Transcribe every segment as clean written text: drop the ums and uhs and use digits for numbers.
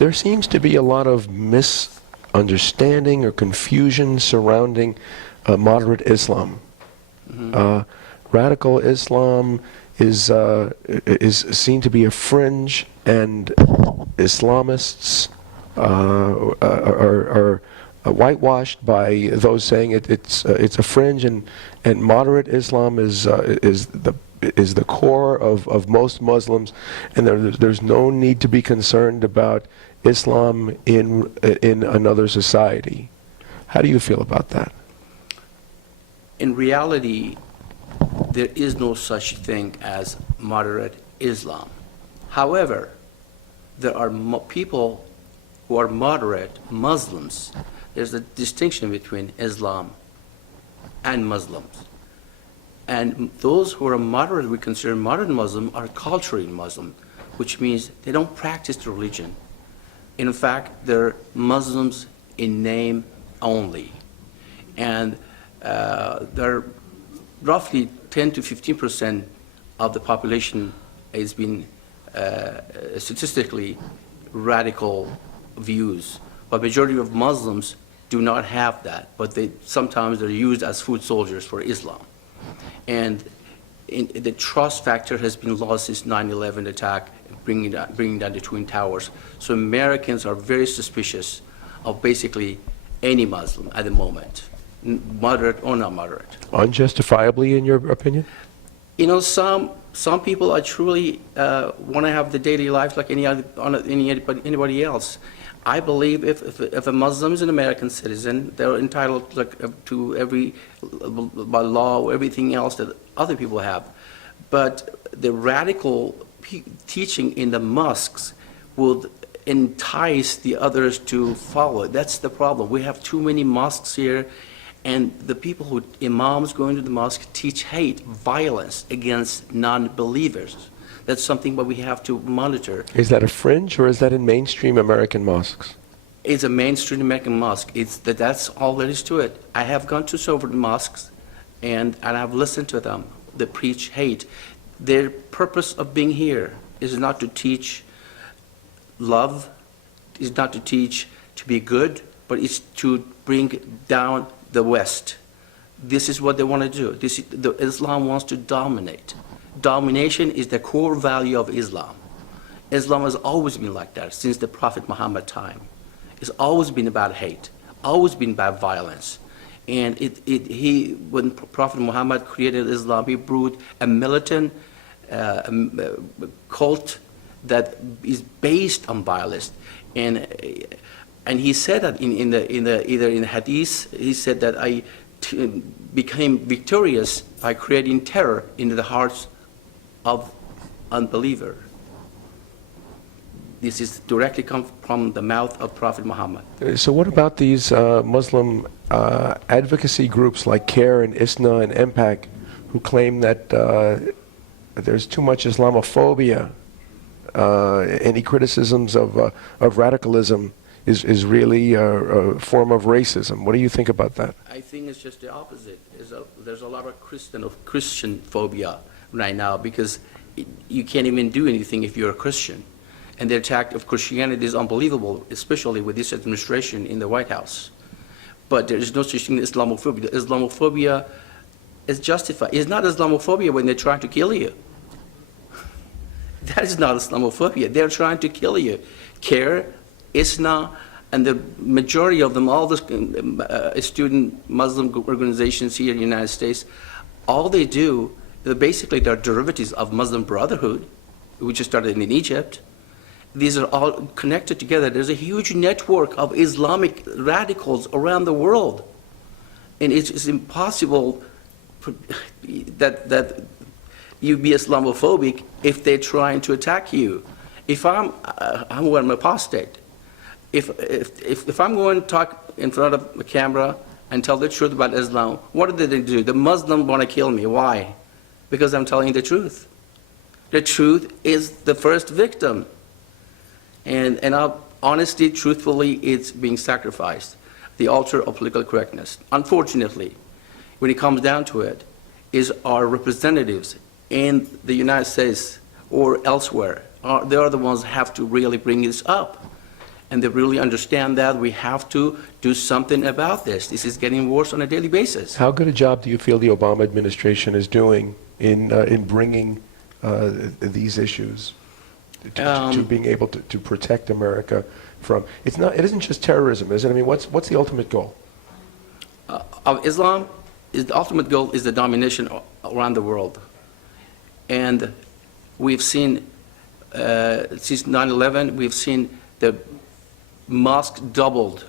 There seems to be a lot of misunderstanding or confusion surrounding moderate Islam. Radical Islam is seen to be a fringe, and Islamists are whitewashed by those saying it's a fringe, and moderate Islam is the core of most Muslims, and there's no need to be concerned about Islam in another society. How do you feel about that? In reality, there is no such thing as moderate Islam. However, there are people who are moderate Muslims. There's a distinction between Islam and Muslims. And those who are moderate, we consider moderate Muslim, are culturally Muslim, which means they don't practice the religion. In fact, they're Muslims in name only. And they're roughly 10 to 15% of the population has been statistically radical views. But majority of Muslims do not have that, but sometimes they're used as foot soldiers for Islam. And the trust factor has been lost since 9/11 attack, bringing down the Twin Towers. So Americans are very suspicious of basically any Muslim at the moment, moderate or not moderate. Unjustifiably, in your opinion? You know, some people are truly want to have the daily life like anybody else. I believe if a Muslim is an American citizen, they're entitled to every, by law, or everything else that other people have. But the radical teaching in the mosques will entice the others to follow. That's the problem. We have too many mosques here, and the people who, imams going to the mosque, teach hate, violence against non-believers. That's something that we have to monitor. Is that a fringe, or is that in mainstream American mosques? It's a mainstream American mosque. That's all there is to it. I have gone to several mosques, and I've listened to them. They preach hate. Their purpose of being here is not to teach love, is not to teach to be good, but it's to bring down the West. This is what they want to do. Islam wants to dominate. Domination is the core value of Islam. Islam has always been like that since the Prophet Muhammad time. It's always been about hate, always been about violence. And when Prophet Muhammad created Islam, he brewed a militant cult that is based on violence. And he said that either in Hadith, he said that I became victorious by creating terror into the hearts of unbeliever. This is directly come from the mouth of Prophet Muhammad. So what about these Muslim advocacy groups like CARE and ISNA and MPAC, who claim that there's too much Islamophobia? Any criticisms of radicalism is really a form of racism. What do you think about that? I think it's just the opposite. There's a lot of Christian phobia right now, because you can't even do anything if you're a Christian. And the attack of Christianity is unbelievable, especially with this administration in the White House. But there is no such thing as Islamophobia. Islamophobia is justified. It's not Islamophobia when they're trying to kill you. That is not Islamophobia. They're trying to kill you. CARE, ISNA, and the majority of them, all the student Muslim organizations here in the United States, all they do, basically they're derivatives of Muslim Brotherhood, which started in Egypt. These are all connected together. There's a huge network of Islamic radicals around the world. And it's impossible that you be Islamophobic if they're trying to attack you. If I'm an apostate. If I'm going to talk in front of the camera and tell the truth about Islam, what do they do? The Muslims want to kill me. Why? Because I'm telling the truth. The truth is the first victim. And honestly, truthfully, it's being sacrificed. The altar of political correctness. Unfortunately, when it comes down to it, is our representatives in the United States or elsewhere, they are the ones who have to really bring this up. and they really understand that we have to do something about this. This is getting worse on a daily basis. How good a job do you feel the Obama administration is doing in bringing these issues to being able to protect America from? It isn't just terrorism, is it? I mean, what's the ultimate goal? Of Islam, the ultimate goal is the domination around the world. And we've seen, since 9/11, we've seen the mosque doubled.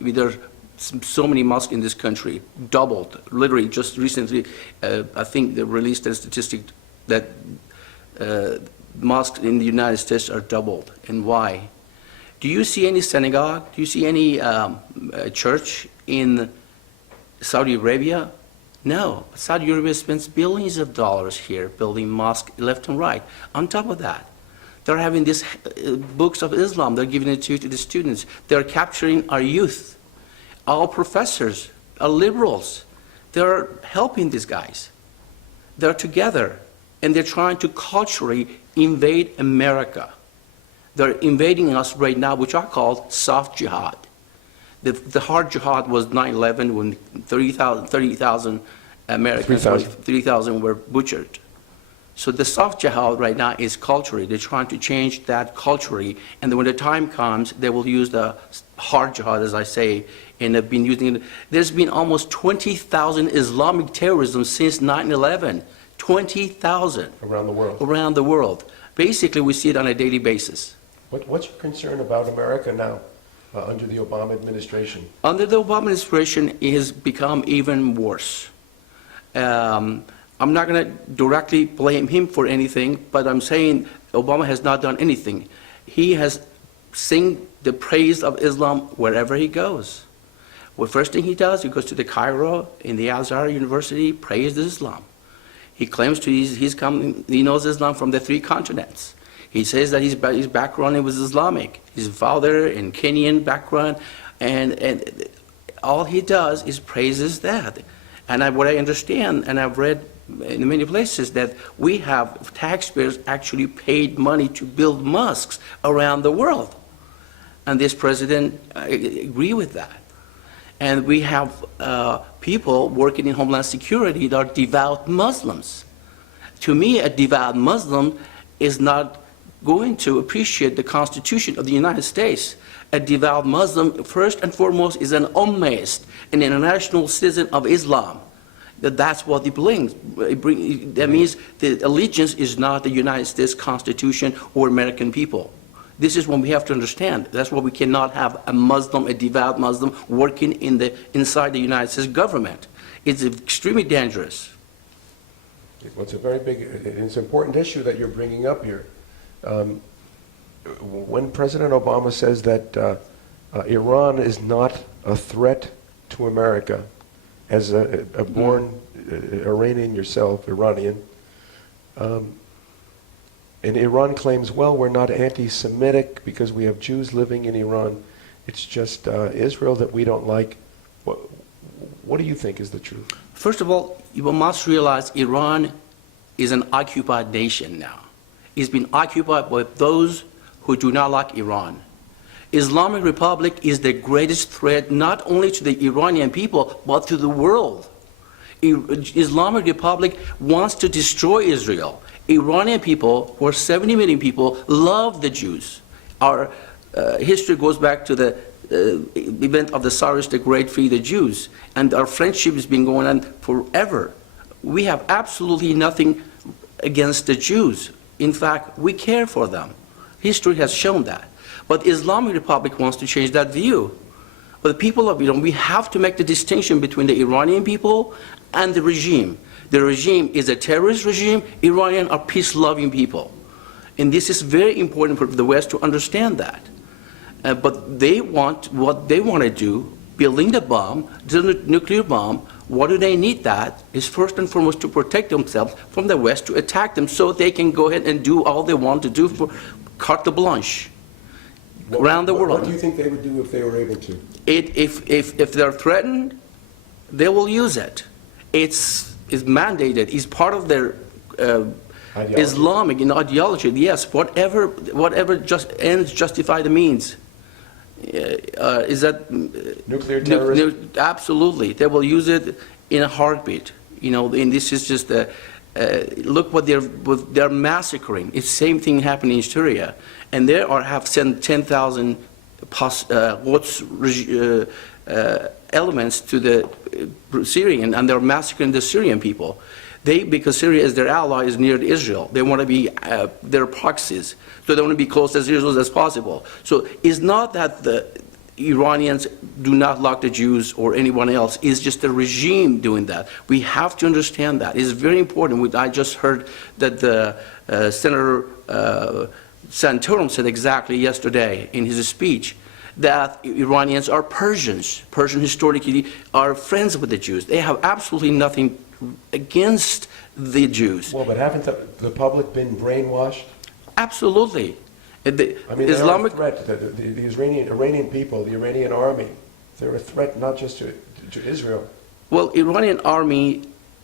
I mean, there are so many mosques in this country, doubled. Literally, just recently, I think they released a statistic that mosques in the United States are doubled. And why? Do you see any synagogue? Do you see any church in Saudi Arabia? No. Saudi Arabia spends billions of dollars here building mosques left and right. On top of that, they're having these books of Islam. They're giving it to the students. They're capturing our youth. Our professors, our liberals, they're helping these guys. They're together, and they're trying to culturally invade America. They're invading us right now, which are called soft jihad. The hard jihad was 9/11 when 30,000 Americans, 3,000 were butchered. So the soft jihad right now is culturally. They're trying to change that culturally, and then when the time comes, they will use the hard jihad, as I say, and they've been using it. There's been almost 20,000 Islamic terrorism since 9/11. 20,000. Around the world. Around the world. Basically, we see it on a daily basis. What's your concern about America now under the Obama administration? Under the Obama administration, it has become even worse. I'm not going to directly blame him for anything, but I'm saying Obama has not done anything. He has sing the praise of Islam wherever he goes. Well, first thing he does, he goes to the Cairo in the Al-Azhar University, praises Islam. He claims he knows Islam from the 3 continents. He says that his background was Islamic. His father in Kenyan background, and all he does is praises that. And what I understand, and I've read in many places, that we have taxpayers actually paid money to build mosques around the world. And this president agree with that. And we have people working in Homeland Security that are devout Muslims. To me, a devout Muslim is not going to appreciate the Constitution of the United States. A devout Muslim, first and foremost, is an ummist, an international citizen of Islam. That's what it brings. That means the allegiance is not the United States Constitution or American people. This is what we have to understand. That's why we cannot have a Muslim, a devout Muslim, working inside the United States government. It's extremely dangerous. Well, it's a very big, it's an important issue that you're bringing up here. When President Obama says that Iran is not a threat to America, as a born Iranian yourself, Iranian, and Iran claims, well, we're not anti-Semitic because we have Jews living in Iran. It's just Israel that we don't like. What do you think is the truth? First of all, you must realize Iran is an occupied nation now. It's been occupied by those who do not like Iran. Islamic Republic is the greatest threat not only to the Iranian people, but to the world. Islamic Republic wants to destroy Israel. Iranian people, who are 70 million people, love the Jews. Our history goes back to the event of the Cyrus the Great free the Jews, and our friendship has been going on forever. We have absolutely nothing against the Jews. In fact, we care for them. History has shown that. But Islamic Republic wants to change that view. But the people of Iran, we have to make the distinction between the Iranian people and the regime. The regime is a terrorist regime. Iranians are peace-loving people. And this is very important for the West to understand that. But they want what they want to do, building the bomb, the nuclear bomb. What do they need that? Is first and foremost to protect themselves from the West, to attack them so they can go ahead and do all they want to do for carte blanche around the world. What do you think they would do if they were able to? If they're threatened, they will use it. It's mandated. It's part of their Islamic ideology. Yes, whatever just ends justify the means. is that Nuclear terrorism? Absolutely. They will use it in a heartbeat. And this is just look what they're massacring. It's the same thing happening in Syria. And they have sent 10,000 elements to the Syrian, and they're massacring the Syrian people. Because Syria is their ally, is near to Israel. They want to be their proxies. So they want to be close as Israel as possible. So it's not that the Iranians do not like the Jews or anyone else. It's just the regime doing that. We have to understand that. It's very important. I just heard that the Senator Santorum said exactly yesterday in his speech that Iranians are Persians. Persians historically are friends with the Jews. They have absolutely nothing against the Jews. Well, but haven't the public been brainwashed? Absolutely. I mean, they're a threat. The Iranian people, the Iranian army, they're a threat not just to Israel. Well,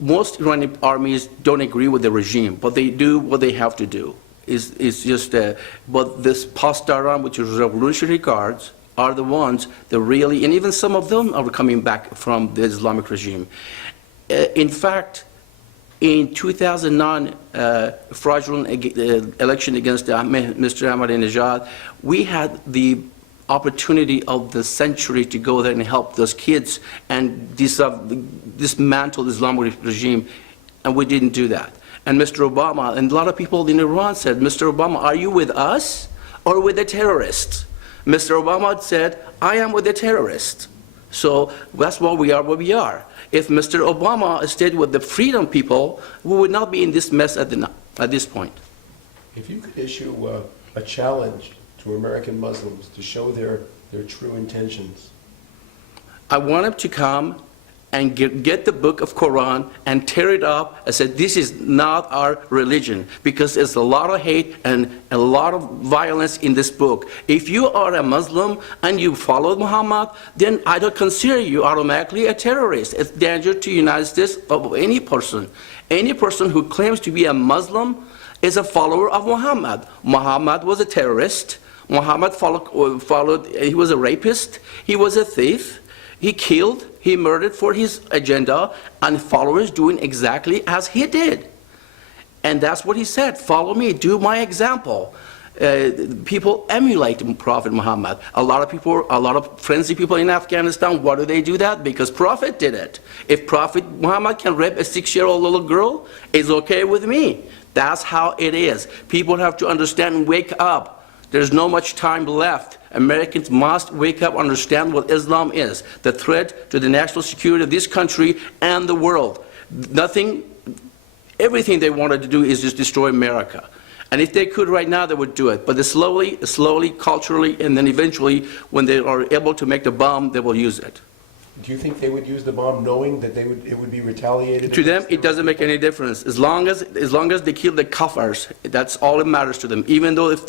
most Iranian armies don't agree with the regime, but they do what they have to do. But this Pasdaran, which is Revolutionary Guards, are the ones that really, and even some of them are coming back from the Islamic regime. In fact, in 2009 fraudulent election against Mr. Ahmadinejad, we had the opportunity of the century to go there and help those kids and dismantle the Islamic regime, and we didn't do that. And Mr. Obama, and a lot of people in Iran said, Mr. Obama, are you with us or with the terrorists? Mr. Obama said, I am with the terrorists. So that's why we are where we are. If Mr. Obama stayed with the freedom people, we would not be in this mess at this point. If you could issue a challenge to American Muslims to show their true intentions. I want them to come and get the book of Quran and tear it up and say, this is not our religion, because there's a lot of hate and a lot of violence in this book. If you are a Muslim and you follow Muhammad, then I don't consider you automatically a terrorist. It's danger to the United States of any person. Any person who claims to be a Muslim is a follower of Muhammad. Muhammad was a terrorist. Muhammad he was a rapist. He was a thief. He killed, he murdered for his agenda, and followers doing exactly as he did. And that's what he said, follow me, do my example. People emulate Prophet Muhammad. A lot of frenzied people in Afghanistan, why do they do that? Because Prophet did it. If Prophet Muhammad can rape a 6-year-old little girl, it's okay with me. That's how it is. People have to understand and wake up. There's no much time left. Americans must wake up, understand what Islam is, the threat to the national security of this country and the world. Everything they wanted to do is just destroy America. And if they could right now, they would do it. But slowly, culturally, and then eventually, when they are able to make the bomb, they will use it. Do you think they would use the bomb knowing that it would be retaliated? To them, it doesn't make any difference. As long as they kill the kafirs, that's all that matters to them. Even though if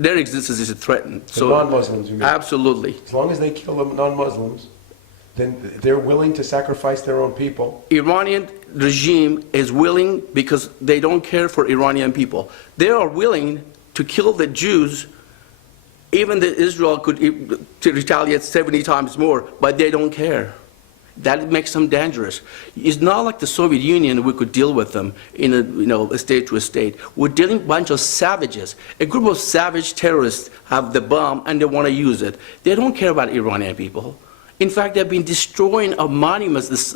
their existence is threatened. The non-Muslims, you mean? Absolutely. As long as they kill the non-Muslims, then they're willing to sacrifice their own people. Iranian regime is willing because they don't care for Iranian people. They are willing to kill the Jews, even that Israel could retaliate 70 times more, but they don't care. That makes them dangerous. It's not like the Soviet Union. We could deal with them in a state to a state. We're dealing with a bunch of savages. A group of savage terrorists have the bomb and they want to use it. They don't care about Iranian people. In fact, they've been destroying our monuments,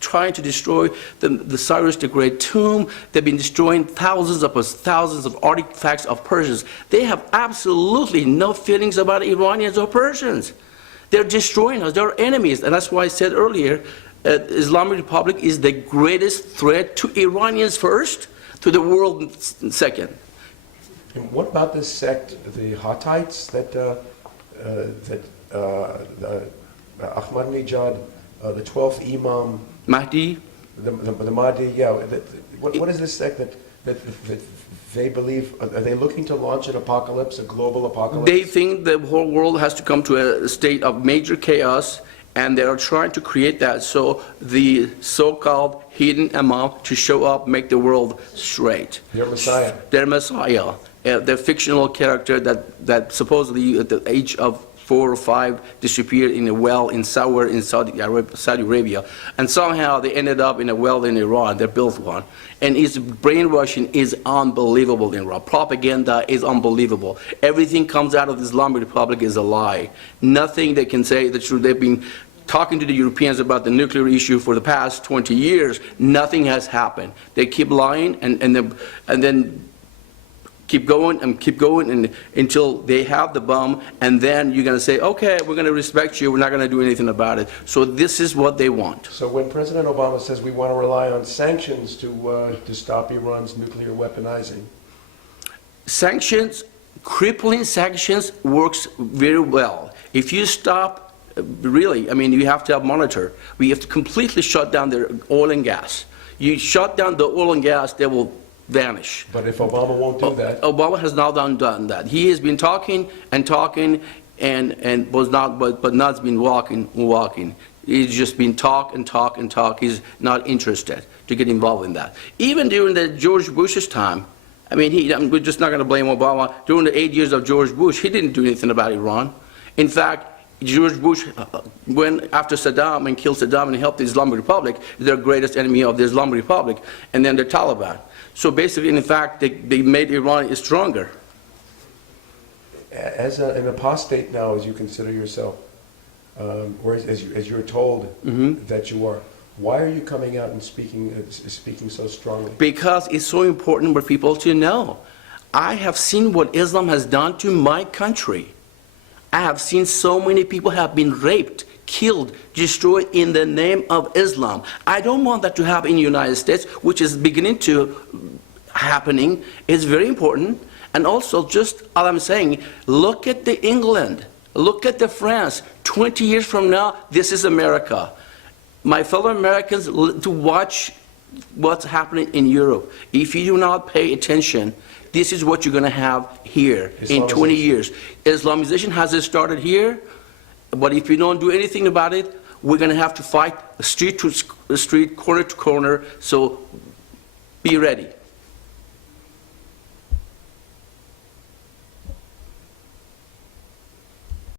trying to destroy the Cyrus the Great tomb. They've been destroying thousands of artifacts of Persians. They have absolutely no feelings about Iranians or Persians. They're destroying us. They're enemies. And that's why I said earlier, Islamic Republic is the greatest threat to Iranians first, to the world second. And what about this sect, the Huttites, that Ahmadinejad, the 12th Imam, Mahdi? The Mahdi, yeah. What is this sect that they believe? Are they looking to launch an apocalypse, a global apocalypse? They think the whole world has to come to a state of major chaos, and they are trying to create that. So the so-called hidden imam to show up, make the world straight. Their Messiah. Their Messiah. the fictional character that supposedly at the age of 4 or 5 disappeared in a well in Saudi Arabia, and somehow they ended up in a well in Iran. They built one, and his brainwashing is unbelievable in Iran. Propaganda is unbelievable. Everything comes out of the Islamic Republic is a lie. Nothing they can say the truth. They've been talking to the Europeans about the nuclear issue for the past 20 years. Nothing has happened. They keep lying and then keep going and until they have the bomb, and then you're going to say, okay, we're going to respect you, we're not going to do anything about it. So this is what they want. So when President Obama says we want to rely on sanctions to stop Iran's nuclear weaponizing, Sanctions, crippling sanctions works very well. If you stop, really, I mean, you have to have monitor. We have to completely shut down their oil and gas. You shut down the oil and gas, they will vanish. but if Obama won't do that, Obama has not done that. He has been talking and talking and was not, but not been walking. He's just been talk and talk and talk. He's not interested to get involved in that. Even during the George Bush's time, I mean, we're just not going to blame Obama. During the 8 years of George Bush, he didn't do anything about Iran. In fact, George Bush went after Saddam and killed Saddam and helped the Islamic Republic, their greatest enemy of the Islamic Republic, and then the Taliban. So basically, in fact, they made Iran stronger. as an apostate now, as you consider yourself, or as you're told that you are, why are you coming out and speaking so strongly? Because it's so important for people to know. I have seen what Islam has done to my country. I have seen so many people have been raped, killed, destroyed in the name of Islam. I don't want that to happen in the United States, which is beginning to happening. It's very important. And also, just all I'm saying, look at the England, look at the France. 20 years from now, this is America. My fellow Americans, to watch what's happening in Europe. If you do not pay attention, this is what you're going to have here in 20 years. Islamization has started here, but if you don't do anything about it, we're going to have to fight street to street, corner to corner, so be ready.